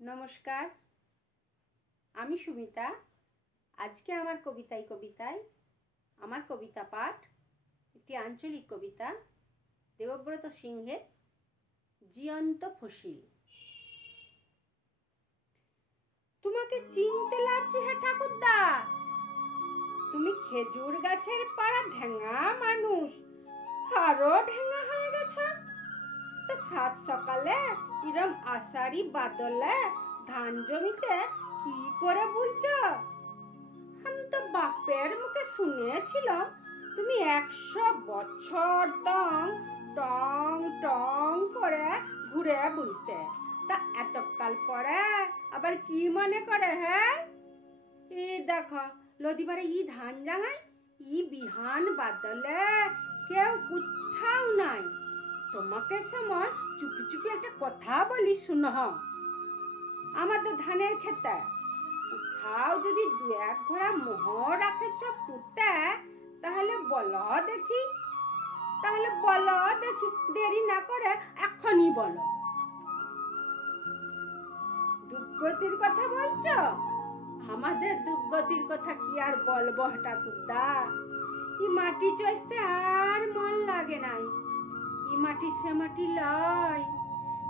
নমস্কার, আমি সুমিতা। আজকে আমার কবিতায় আমার কবিতা পাঠ একটি আঞ্চলিক কবিতা দেবব্রত সিংহের জীবন্ত ফসিল। তোমাকে চিনতে লাগছে হে ঠাকুরদা, তুমি খেজুর গাছের পাড়া ঢেঙা মানুষ, আরো ঢেঙা হয়ে গেছো। তো সাত সকালে এরম আষাঢ়ি বাদলে ধান জমিতে কি করে বুলছো? আমি তো বাপের মুখে শুনেছিলাম তুমি 100 বছর টং টং করে ঘুরে বুলতে। তা এতকাল পরে আবার কি মনে করে? হ্যাঁ, এই দেখো লদিবারে ই ধান জাঙায় ই বিহান বাদলে কেউ কোথাও নাই। তোমাকে সময় চুপি চুপি একটা কথা বলি, শুনো। আমাদের ধানের খেতে কোথাও যদি 2-1 ঘোড়া মোহর রাখেছ পুঁতে, তাহলে বলো দেখি, দেরি না করে এখনই বলো। দুর্গতির কথা বলছো? আমাদের দুর্গতির কথা কি আর বলবো ঠাকুরদা। ই মাটি চষতে আর মন লাগে নাই। ই মাটি সে মাটি লয়।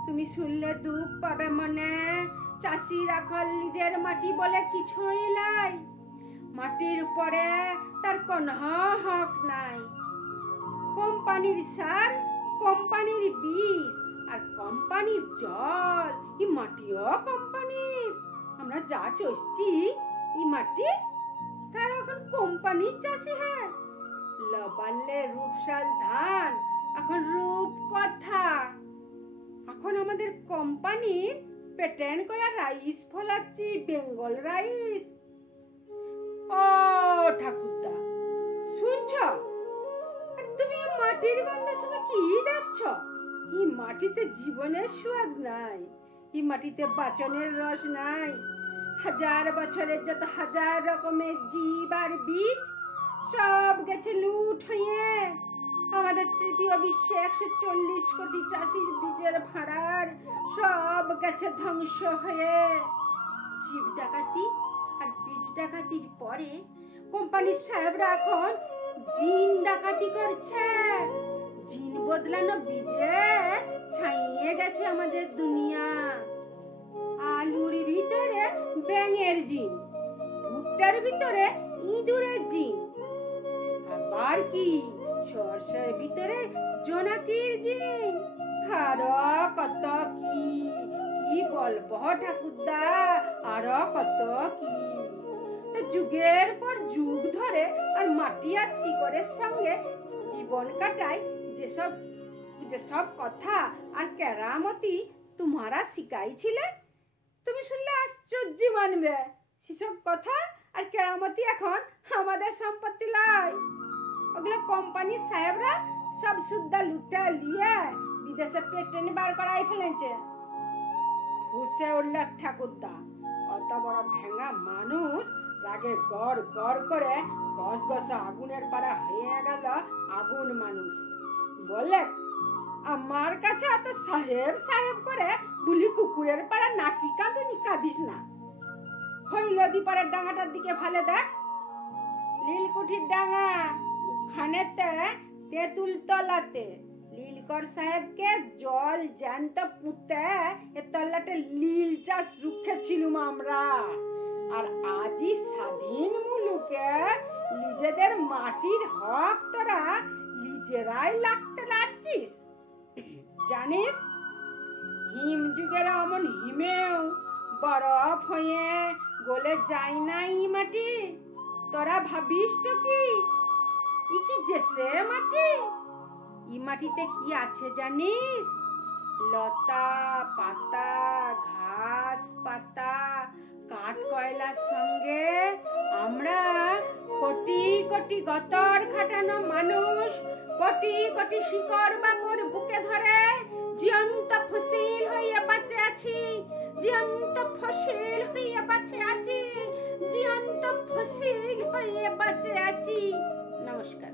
তুমি শুনলে দুঃখ পাবে মনে। চাষি রাখল নিজের মাটি বলে কিছুই লাই। মাটির উপরে তার কোনো হক নাই। কোম্পানির সার, কোম্পানির বীজ আর কোম্পানির জল, ই মাটিও কোম্পানির। আমরা যা চষছি ই মাটি তার এখন কোম্পানির চাষি। হ্যাঁ, লবানলে রূপসাল ধান এখন রূপ কথা। এখন আমাদের কোম্পানির পেটেন্ট করা রাইস ফলাচ্ছি, বেঙ্গল রাইস। ও ঠাকুরদা, শুনছ? তুমি মাটির গন্ধের সঙ্গে কি দেখছো? এই মাটিতে জীবনের স্বাদ নাই, এই মাটিতে বাচনের রস নাই। 1000 বছরের যত 1000 রকমের জীব আর বীজ সব গেছে লুট হয়ে। আমাদের তৃতীয় বিশ্বে 140 কোটি চাষির বীজের ভাড়ার সব গেছে ধ্বংস হয়ে। জীব ডাকাতি আর বীজ ডাকাতির পরে কোম্পানির সাহেবরা এখন জিন ডাকাতি করছে। জিন বদলানো বীজে ছাইয়ে গেছে আমাদের দুনিয়া। আলুর ভিতরে ব্যাঙের জিন, ভুট্টার ভিতরে ইঁদুরের জিন, আবার কি সরষের ভিতরে জোনাকির জিন। আরো কত কি কি বলবো ঠাকুরদা, আরো কত কি। যুগের পর যুগ ধরে আর মাটি আর শিকড়ের সঙ্গে জীবন কাটায় যেসব কথা আর কেরামতি তোমারা শিখাইছিলে, তুমি শুনলে আশ্চর্য মানবে। সেসব কথা আর কেরামতি এখন আমাদের সম্পত্তি লয়। ওগুলো কোম্পানির সাহেবরা সব সুদ্ধা লুটে লিয়ে বিদেশে পেটেন্ট বার করাই ফেলেছে। ফুসে উঠল ঠাকুরদা। অত বড় ঢেঙ্গা মানুষ রাগে গড় করে গসগসা আগুনের পাড়া হয়ে গেল আগুন মানুষ। বলে, আমার কাছে অত সাহেব করে বুলি কুকুরের পাড়া নাকি কাঁদিস না। ওই নদী পাড়ের ডাঙাটার দিকে ভালে দেখ, লীলকুঠির ডাঙা। ওখানেতে তেঁতুল তলাতে লীলকর সাহেবকে জল জ্যান্ত পুঁতে এ তল্লাটে লীল চাষ রুখেছিলুম আমরা। আর আজই স্বাধীন মুলুকে নিজেদের মাটির হক তোরা নিজেরাই লাগতে লাগছিস। জানিস, হিম যুগের অমন হিমেও বরফ হয়ে গলে যায় না ই মাটি। তোরা ভাবিস তো কি ই কি জেসে মাটি? ই মাটিতে কি আছে জানিস? লতা পাতা, ঘাস পাতা, কাঠ কয়লার সঙ্গে আমরা কোটি কোটি গতর খাটানো মানুষ কোটি কোটি শিকড় বাকড় বুকে ধরে জীবন্ত ফসিল হয়ে বাঁচে আছি, জীবন্ত ফসিল হয়ে বাঁচে আছি, জীবন্ত ফসিল হয়ে বাঁচে আছি। নমস্কার।